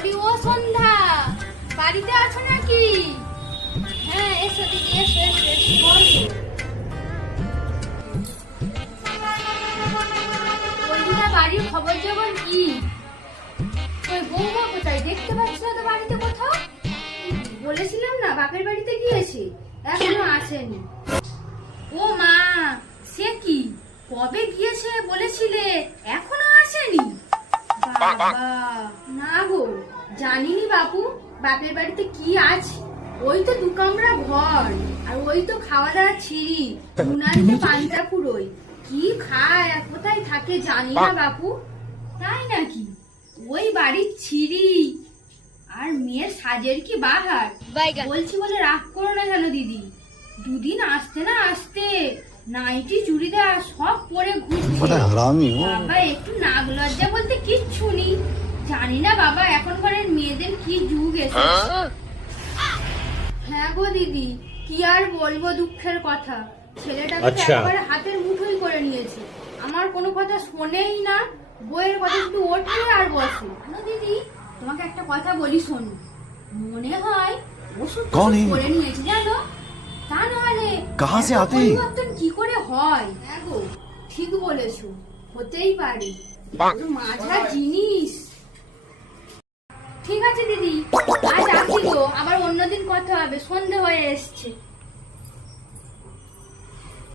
বলি ও সন্ধ্যা, বাড়িতে আছো নাকি? হ্যাঁ এসো দিদি, এসো এসো এসো, বসো। বলছি না বাড়ির খবর জবর কি? ওই বৌমা কোথায়, দেখতে পাচ্ছি না তো বাড়িতে কোথাও। বলেছিলাম না বাপের বাড়িতে গিয়েছে, এখনো আসেনি। ও মা, সে কি, কবে গিয়েছে বলেছিলে, এখনো আসেনি? বাবা, না গো, জানিনি বাপু বাপের বাড়িতে কি আছে। ওই তো দু কামরা ঘর, আর ওই তো খাওয়া দাওয়া ছিঁড়ি, উনানে পান্তা পুরোই, কি খায় আর কোথায় থাকে জানি না বাপু। তাই নাকি? ওই বাড়ির ছিঁড়ি আর মেয়ের সাজের কি বাহার। বলছি বলে রাগ করো না কেন দিদি, দুদিন আসতে না আসতে নাইটি চুড়িদার সব পরে ঘুরছে। বাবা একটু নাগ লজ্জা বলতে কিচ্ছু নেই। জানি না বাবা এখনকার মেয়েদের কি যুগ এসেছে। হ্যাঁ গো দিদি, কি আর বলবো দুঃখের কথা, ছেলেটাকে একবারে হাতের মুঠোই করে নিয়েছে। আমার কোনো কথা শোনেই না, বইয়ের কথা শুধু ওঠে আর বসে। দিদি তোমাকে একটা কথা বলি শোনো, মনে হয় ওষুধ করে নিয়েছে জানো। তা নাহলে পরিবর্তন কি করে হয়? হ্যাঁ গো ঠিক বলেছো, হতেই পারে, মাঝা জিনিস। ঠিক আছে দিদি, আজ আসি গো, আবার অন্যদিন কথা হবে, সন্ধে হয়ে এসছে।